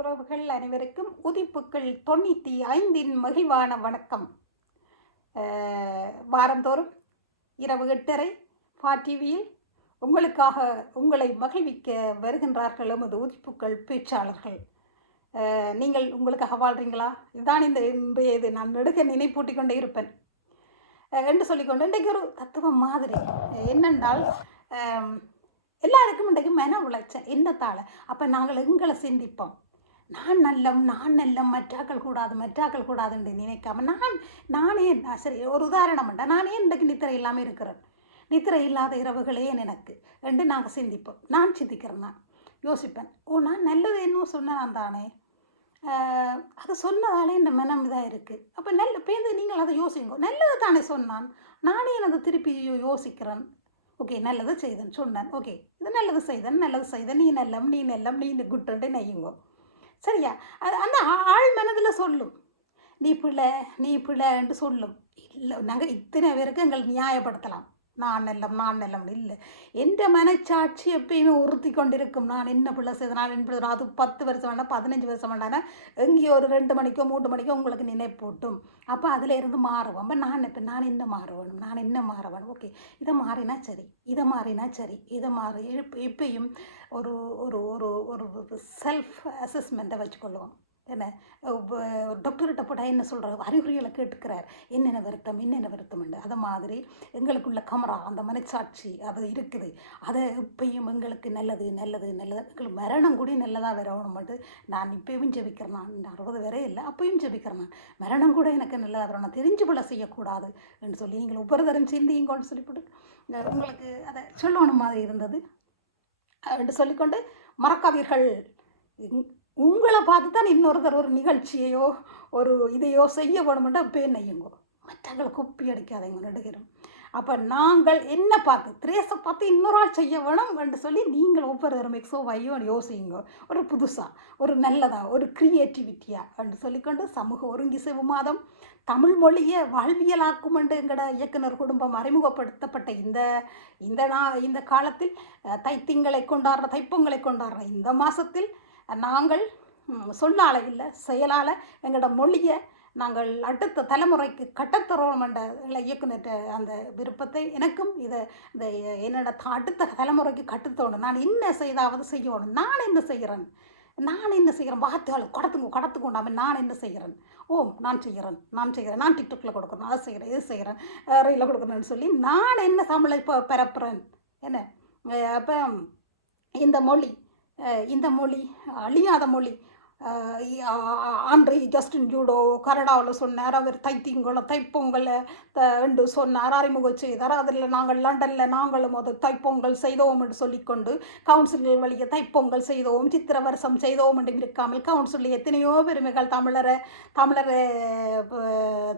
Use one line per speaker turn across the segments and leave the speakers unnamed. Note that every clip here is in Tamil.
உறவுகள் அனைவருக்கும் உதிப்புக்கள் தொண்ணூற்றி ஐந்தின் மகிழ்வான வணக்கம். வாரந்தோறும் இரவு எட்டரை ஃபா டிவியில் உங்களுக்காக உங்களை மகிழ்விக்க வருகின்றார்கள் எமது உதிப்புக்கள் பேச்சாளர்கள். நீங்கள் உங்களுக்காக வாழ்றீங்களா? இதுதான் இந்த இன்றைய இது. நான் நெடுக நினைப்பூட்டி கொண்டே இருப்பேன். என்று சொல்லிக்கொண்டு இன்றைக்கு ஒரு தத்துவம் மாதிரி. என்னென்றால் எல்லாருக்கும் இன்றைக்கு மன உளைச்சல் என்னத்தால் அப்போ நாங்கள் எங்களை சிந்திப்போம். நான் நல்லம் நான் நல்லம் மற்றாக்கள் கூடாது மற்றாக்கள் கூடாதுன்னு நினைக்காம நான் நானே நான் சரி ஒரு உதாரணம் பண்ண நானே இன்றைக்கு நித்திரை இல்லாமல் இருக்கிறேன். நித்திரை இல்லாத இரவுகளே எனக்கு என்று நாங்கள் சிந்திப்போம். நான் சிந்திக்கிறேன் நான். யோசிப்பேன். ஓ நான் நல்லது என்ன சொன்னேன் தானே. அது சொன்னதாலே இந்த மனம் இதாக இருக்குது அப்போ நல்ல பேருந்து நீங்கள் அதை யோசிங்க. நல்லது தானே சொன்னான். நானே அதை திருப்பி யோசிக்கிறேன். ஓகே நல்லது செய்தேன் சொன்னேன். ஓகே இது நல்லது செய்தேன் நல்லது செய்தேன். நீ நல்லம் நீ நல்லம் நீ குட்டுன்ட்டு நெய்யுங்கோ. சரியா? அது அந்த ஆள் மனதில் சொல்லும். நீ பிள்ளை நீ பிள்ளைன்ட்டு சொல்லும். இல்லை நாங்கள் இத்தனை பேருக்கு எங்களை நியாயப்படுத்தலாம். நான் நல்லம் நான் நல்லம். இல்லை எந்த மனச்சாட்சி எப்பயுமே உறுத்தி கொண்டிருக்கும். நான் என்ன பிள்ளை செய்த நான் என்ன பிள்ளை அது பத்து வருஷம் வேண்டாம் பதினஞ்சு வருஷம் வேண்டானா எங்கேயோ ஒரு ரெண்டு மணிக்கோ மூன்று மணிக்கோ உங்களுக்கு நினைப்பூட்டும். அப்போ அதில் இருந்து மாறுவோம். அப்போ நான் இப்போ நான் என்ன மாற வேணும் நான் என்ன மாற வேணும் ஓகே இதை மாறினா சரி இதை மாறினா சரி இதை மாறி எப்பயும் ஒரு ஒரு ஒரு செல்ஃப் அசஸ்மெண்ட்டை வச்சுக்கொள்வோம் என்ன? டாக்டர்கிட்ட போட்டால் என்ன சொல்கிறார் அறிகுறிகளை கேட்டுக்கிறார். என்னென்ன வருத்தம் என்னென்ன வருத்தம் அது மாதிரி எங்களுக்குள்ள கமரா அந்த மனச்சாட்சி அது இருக்குது. அதை இப்பையும் எங்களுக்கு நல்லது நல்லது நல்லது. எங்களுக்கு மரணம் கூட நல்லதாக வரணும் மட்டும். நான் இப்பயும் ஜெபிக்கிறேன். நான் அறுபது வரை இல்லை. அப்பயும் ஜெபிக்கிறேன் நான். மரணம் கூட எனக்கு நல்லதாக வரணும் தெரிஞ்சு போல செய்யக்கூடாது என்று சொல்லி நீங்கள் ஒவ்வொரு தரம் சிந்தியுங்கன்னு சொல்லிவிட்டு உங்களுக்கு அதை சொல்லணும் மாதிரி இருந்தது. என்று சொல்லிக்கொண்டு மறக்காதீர்கள். உங்களை பார்த்து தான் இன்னொருத்தர் ஒரு நிகழ்ச்சியையோ ஒரு இதையோ செய்ய வேணுமெண்டா பேர் நெய்யுங்கோ. மற்றவங்களை குப்பி அடிக்காதீங்க நடுகிறோம் அப்போ நாங்கள் என்ன பார்த்து திரேசை பார்த்து இன்னொரு ஆள் செய்ய வேணும் என்று சொல்லி நீங்கள் ஒவ்வொரு மிக்ஸோ வையோ யோசிங்க. ஒரு புதுசாக ஒரு நல்லதாக ஒரு க்ரியேட்டிவிட்டியாக என்று சொல்லிக்கொண்டு சமூக ஒருங்கிசைவு மாதம் தமிழ் மொழியை வாழ்வியலாக்கும் என்று எங்களோட இயக்குனர் குடும்பம் அறிமுகப்படுத்தப்பட்ட இந்த இந்த நா இந்த காலத்தில் தைத்திங்களை கொண்டாடுற தைப்பொங்கலை கொண்டாடுற இந்த மாதத்தில் நாங்கள் சொல்லால இல்லை செயலால் எங்களோட மொழியை நாங்கள் அடுத்த தலைமுறைக்கு கட்டத்துறோம் என்ற இயக்குனர் அந்த விருப்பத்தை எனக்கும் இதை இந்த என்னோட அடுத்த தலைமுறைக்கு கட்டுத்தோணும் நான் என்ன செய்தாவது செய்யணும். நான் என்ன செய்கிறேன்? நான் என்ன செய்கிறேன்? வார்த்தையால் கடத்துங்க கடத்துக்கொண்டாம நான் என்ன செய்கிறேன்? ஓ நான் செய்கிறேன் நான் செய்கிறேன் நான் டிக்டாக்ல கொடுக்குறேன் அதை செய்கிறேன் இது செய்கிறேன் ரயிலில் கொடுக்குறேன்னு சொல்லி நான் என்ன தமிழை இப்போ பரப்புறேன்? என்ன? அப்போ இந்த மொழி இந்த மொழி அழியாத மொழி அன்று ஜஸ்டின் ஜூடோ கனடாவில் சொன்னார் அவர் தைத்திங்களை தைப்பொங்கலை என்று சொன்னார் அறிமுகம் செய்தார். அதில் நாங்கள் லண்டனில் நாங்களும் அது தைப்பொங்கல் செய்தோம் என்று சொல்லிக்கொண்டு கவுன்சில்கள் வழியே தைப்பொங்கல் செய்தோம் சித்திர வருஷம் செய்தோம் என்று இருக்காமல் கவுன்சிலில் எத்தனையோ பெருமைகள் தமிழரை தமிழரை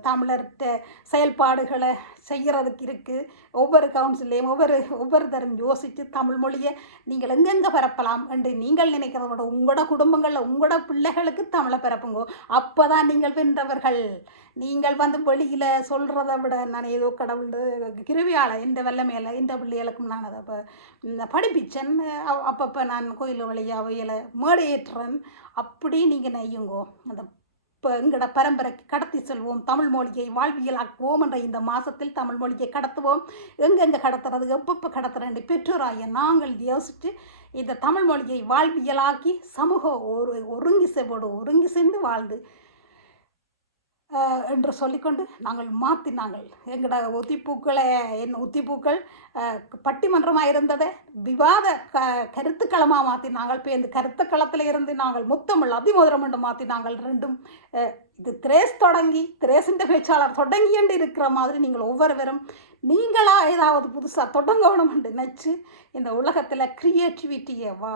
தமிழர்கிட்ட செயல்பாடுகளை செய்கிறதுக்கு இருக்குது ஒவ்வொரு கவுன்சிலையும் ஒவ்வொரு ஒவ்வொரு தரம் யோசித்து தமிழ் மொழியை நீங்கள் எங்கெங்கே பரப்பலாம் என்று நீங்கள் நினைக்கிறத விட உங்களோட குடும்பங்களில் உங்களோட பிள்ளைகளுக்கு தமிழை பரப்புங்க. அப்போ தான் நீங்கள் வென்றவர்கள். நீங்கள் வந்து வெளியில் சொல்கிறத விட நான் ஏதோ கடவுள் கிருவியால் இந்த வெள்ளமையில் இந்த பிள்ளைகளுக்கும் நான் அதை இப்போ படிப்பிச்சேன். அப்பப்போ நான் கோயில் வழியாக வயலை மேடையேற்றுறேன் அப்படி நீங்கள் நெய்யுங்கோ. அந்த இப்போ எங்களோட பரம்பரைக்கு கடத்தி செல்வோம். தமிழ் மொழியை வாழ்வியலாக்குவோம் என்ற இந்த மாதத்தில் தமிழ் மொழியை கடத்துவோம். எங்கெங்கே கடத்துறது? எப்பப்போ கடத்துறேன் பெற்றோராய நாங்கள் யோசித்து இந்த தமிழ் மொழியை வாழ்வியலாக்கி சமூக ஒரு ஒருங்கி செவோடு ஒருங்கி சேர்ந்து வாழ்ந்து என்று சொல்லிக்கொண்டு நாங்கள் மாற்றினாங்கள் எங்களோட ஒத்திப்பூக்களை என் ஒத்திப்பூக்கள் பட்டிமன்றமாக இருந்ததை விவாத க கருத்துக்களமாக மாற்றினாங்கள் இப்போ இந்த கருத்துக்களத்தில் இருந்து நாங்கள் முத்தமிழ் அதிமோதிரம் என்று மாற்றினாங்கள் ரெண்டும் இது திரேஸ் தொடங்கி திரேசிൻ്റെ பேச்சாளர் தொடங்கி என்று இருக்கிற மாதிரி நீங்கள் ஒவ்வொருவரும் நீங்களா ஏதாவது புதுசாக தொடங்கணும்னு நினச்சி இந்த உலகத்தில் க்ரியேட்டிவிட்டியை வா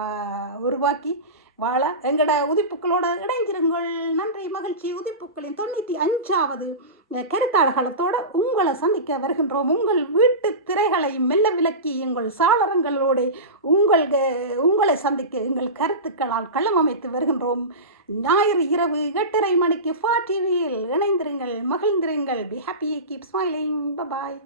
உருவாக்கி வாழ எங்களோட உதிப்புக்களோட இணைஞ்சிருங்கள் நன்றி மகிழ்ச்சி. உதிப்புக்களின் தொண்ணூற்றி அஞ்சாவது கருத்தாளர்களத்தோடு உங்களை சந்திக்க வருகின்றோம். உங்கள் வீட்டு திரைகளை மெல்ல விலக்கி எங்கள் சாளரங்களோடு உங்கள் க- உங்களை சந்திக்க எங்கள் கருத்துக்களால் களம் அமைத்து வருகின்றோம். ஞாயிறு இரவு எட்டரை மணிக்கு ஃபா டிவியில் இணைந்திருங்கள் மகிழ்ந்திருங்கள். Be happy keep smiling bye